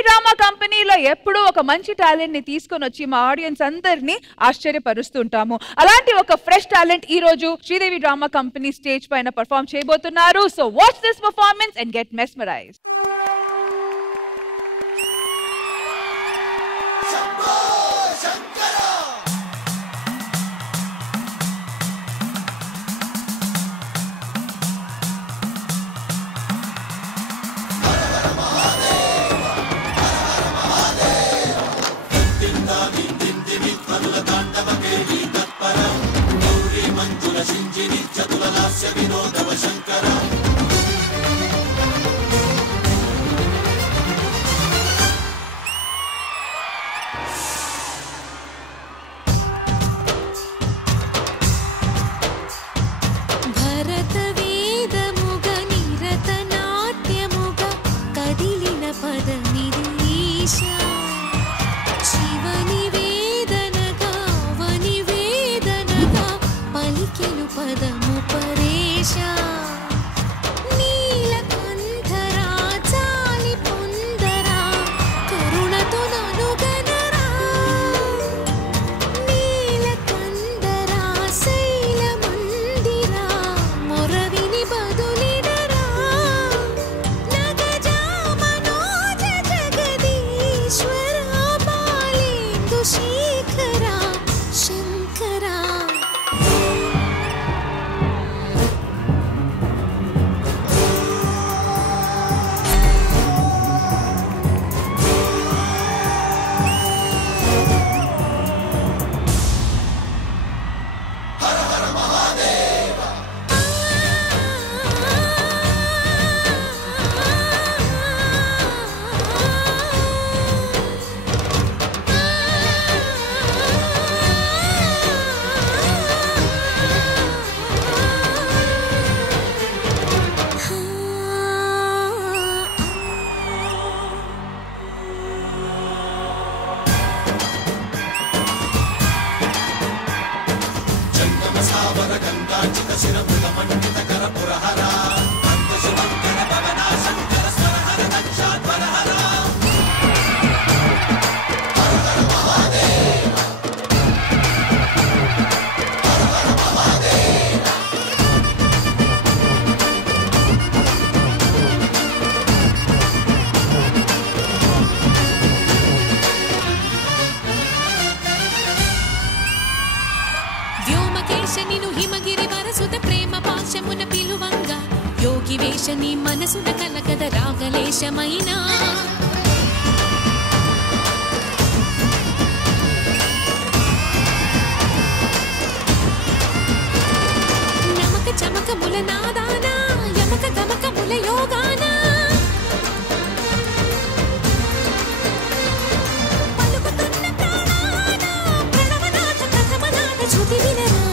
Sridevi drama కంపెనీలో ఎప్పుడూ ఒక మంచి టాలెంట్ ని తీసుకొని వచ్చి మా ఆడియన్స్ అందరినీ ఆశ్చర్యపరుస్తుంటాము. అలాంటి ఒక ఫ్రెష్ టాలెంట్ ఈ రోజు శ్రీదేవి డ్రామా కంపెనీ స్టేజ్ పైన పర్ఫార్మ్ చేయబోతున్నారు. So watch this performance and get mesmerised. నీ మనసున కలకద రాగలేశమైనా నమక చమకముల నాదానా యమక గమకముల యోగానా పలుకుతున్న ప్రాణాన ప్రణవనాథ ప్రథమనాథ శృతి వినరా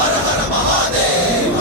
హర హర మహాదేవ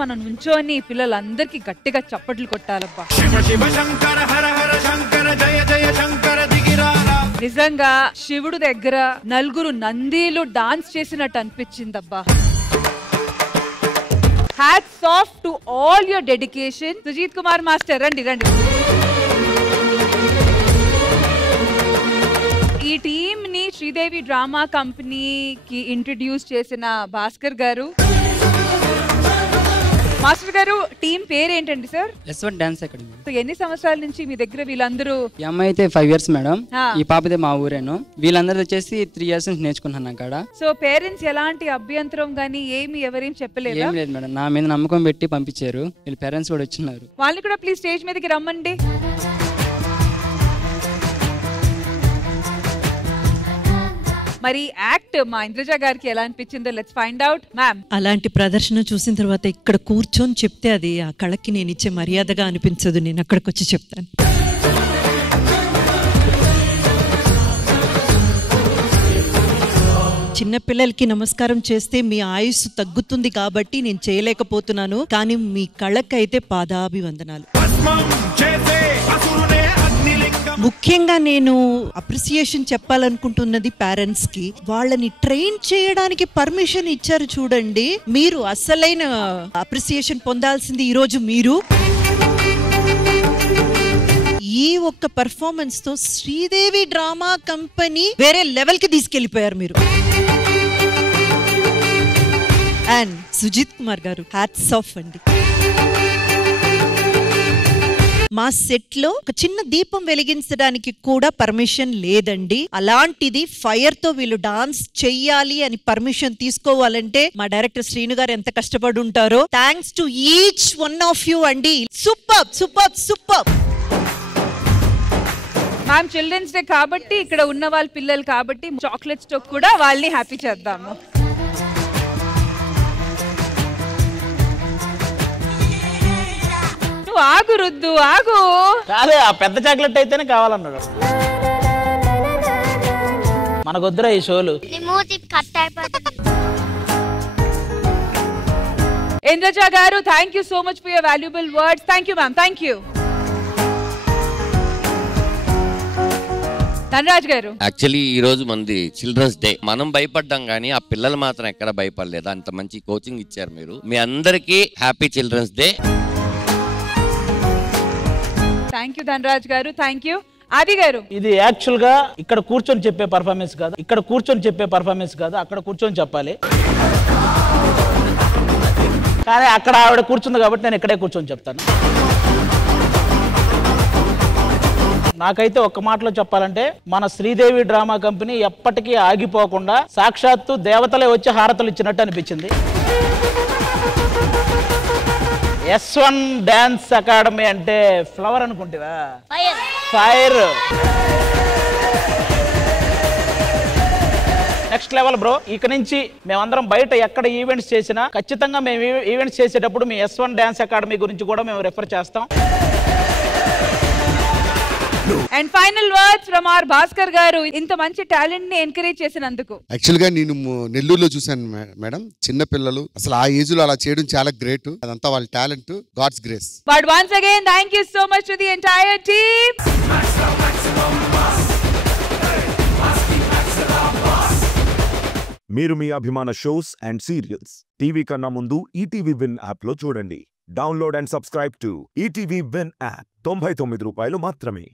మనం నుంచోని పిల్లలందరికీ గట్టిగా చప్పట్లు కొట్టాలబ్బా. నిజంగా శివుడు దగ్గర నలుగురు నందీలు డాన్స్ చేసినట్టు అనిపించిందబ్బా. Hats off to all your dedication. Sujeeth Kumar master రండి రండి. ఈ టీమ్ ని శ్రీదేవి డ్రామా కంపెనీకి ఇంట్రడ్యూస్ చేసిన భాస్కర్ గారు. మాస్టర్ గారు, టీం పేరు ఏంటండి sir? S1 dance academy. So ఎన్ని సంవత్సరాల నుంచి మీ దగ్గర వీళ్ళందరూ? ఈ అమ్మాయి అయితే 5 years మేడం. ఈ పాపదే మా ఊరేను. వీళ్ళందరూ వచ్చేసి 3 years నుంచి నేర్చుకున్నాను అక్కడ. సో పేరెంట్స్ ఎలాంటి అభ్యంతరం గానీ ఏం చెప్పలేదు? ఏం లేదు మేడం, నా మీద నమ్మకం పెట్టి పంపించారు. వీళ్ళ పేరెంట్స్ కూడా వచ్చినారు. వాళ్ళని కూడా ప్లీజ్ స్టేజ్ మీదకి రమ్మండి. మరి యాక్ట్ మా ఇంద్రజ గారికి ఎలా అనిపించిందో లెట్స్ ఫైండ్ అవుట్. మ్యామ్, అలాంటి ప్రదర్శన చూసిన తర్వాత ఇక్కడ కూర్చొని చెప్తే అది ఆ కళకి నేను ఇచ్చే మర్యాదగా అనిపించదు. నేను అక్కడికి వచ్చి చెప్తాను. చిన్నపిల్లలకి నమస్కారం చేస్తే మీ ఆయుస్సు తగ్గుతుంది కాబట్టి నేను చేయలేకపోతున్నాను, కానీ మీ కళకైతే పాదాభివందనాలు. ముఖ్యంగా నేను అప్రిసియేషన్ చెప్పాలనుకుంటున్నది పేరెంట్స్ కి. వాళ్ళని ట్రైన్ చేయడానికి పర్మిషన్ ఇచ్చారు చూడండి. మీరు అసలైన అప్రిసియేషన్ పొందాల్సింది ఈరోజు మీరు. ఈ ఒక్క పర్ఫార్మెన్స్ తో శ్రీదేవి డ్రామా కంపెనీ వేరే లెవెల్ కి తీసుకెళ్లిపోయారు మీరు. అండ్ సుజిత్ కుమార్ గారు, హ్యాట్స్ ఆఫ్ అండి. మా సెట్ లో ఒక చిన్న దీపం వెలిగించడానికి కూడా పర్మిషన్ లేదండి. అలాంటిది ఫైర్ తో వీళ్ళు డాన్స్ చెయ్యాలి అని పర్మిషన్ తీసుకోవాలంటే మా డైరెక్టర్ శ్రీను గారు ఎంత కష్టపడి ఉంటారో. Thanks to each one of you అండి. Super super super. Ma'am, children's day కాబట్టి ఇక్కడ ఉన్న వాళ్ళ పిల్లలు కాబట్టి చాక్లెట్స్ తో కూడా వాళ్ళని హ్యాపీ చేద్దాము. ఆగు రుద్దు, ఆగు. కాదే, ఆ పెద్ద చాక్లెట్ అయితేనే కావాలన్నాడు. మనకొద్దురా ఈ షోలు. ఇంద్రజ గారు, thank you so much for your valuable words. Thank you ma'am, thank you. Dhanraj గారు, యాక్చువల్లీ ఈ రోజు మనది చిల్డ్రన్స్ డే. మనం భయపడ్డాం కానీ ఆ పిల్లలు మాత్రం ఎక్కడ భయపడలేదు. అంత మంచి కోచింగ్ ఇచ్చారు మీరు. మీ అందరికీ happy children's day. Thank you Dhanraj గారు, థ్యాంక్ యూ. ఆది గారు, ఇది యాక్చువల్ గా ఇక్కడ కూర్చొని చెప్పే పర్ఫార్మెన్స్ కాదు, ఇక్కడ కూర్చొని చెప్పే పర్ఫార్మెన్స్ కాదు, అక్కడ కూర్చొని చెప్పాలి. కానీ అక్కడ ఆవిడ కూర్చుంది కాబట్టి నేను ఇక్కడే కూర్చొని చెప్తాను. నాకైతే ఒక్క మాటలో చెప్పాలంటే మన శ్రీదేవి డ్రామా కంపెనీ ఎప్పటికీ ఆగిపోకుండా సాక్షాత్తు దేవతలే వచ్చి హారతలు ఇచ్చినట్టు అనిపించింది. S1 డాన్స్ అకాడమీ అంటే ఫ్లవర్ అనుకుంటేవా? ఫైర్. Next level bro. ఇక నుంచి మేమందరం బయట ఎక్కడ ఈవెంట్స్ చేసినా ఖచ్చితంగా మేము ఈవెంట్స్ చేసేటప్పుడు మీ S1 డాన్స్ అకాడమీ గురించి కూడా మేము రెఫర్ చేస్తాం. And final words from R Bhaskar గారు, ఇంత మంచి టాలెంట్ ని ఎంకరేజ్ చేసినందుకు. యాక్చువల్ గా నేను నెల్లూరులో చూసాను మేడం. చిన్న పిల్లలు అసలు ఆ ఏజ్ లో అలా చేయడం చాలా గ్రేట్. అదంతా వాళ్ళ talent, God's grace. But once again thank you so much to the entire team. మీరు మీ అభిమాన షోస్ అండ్ సీరియల్స్ టీవీ కన్నా ముందు ఈటీవీ విన్ యాప్ లో చూడండి. Download and subscribe to ETV win app. 99 రూపాయలు మాత్రమే.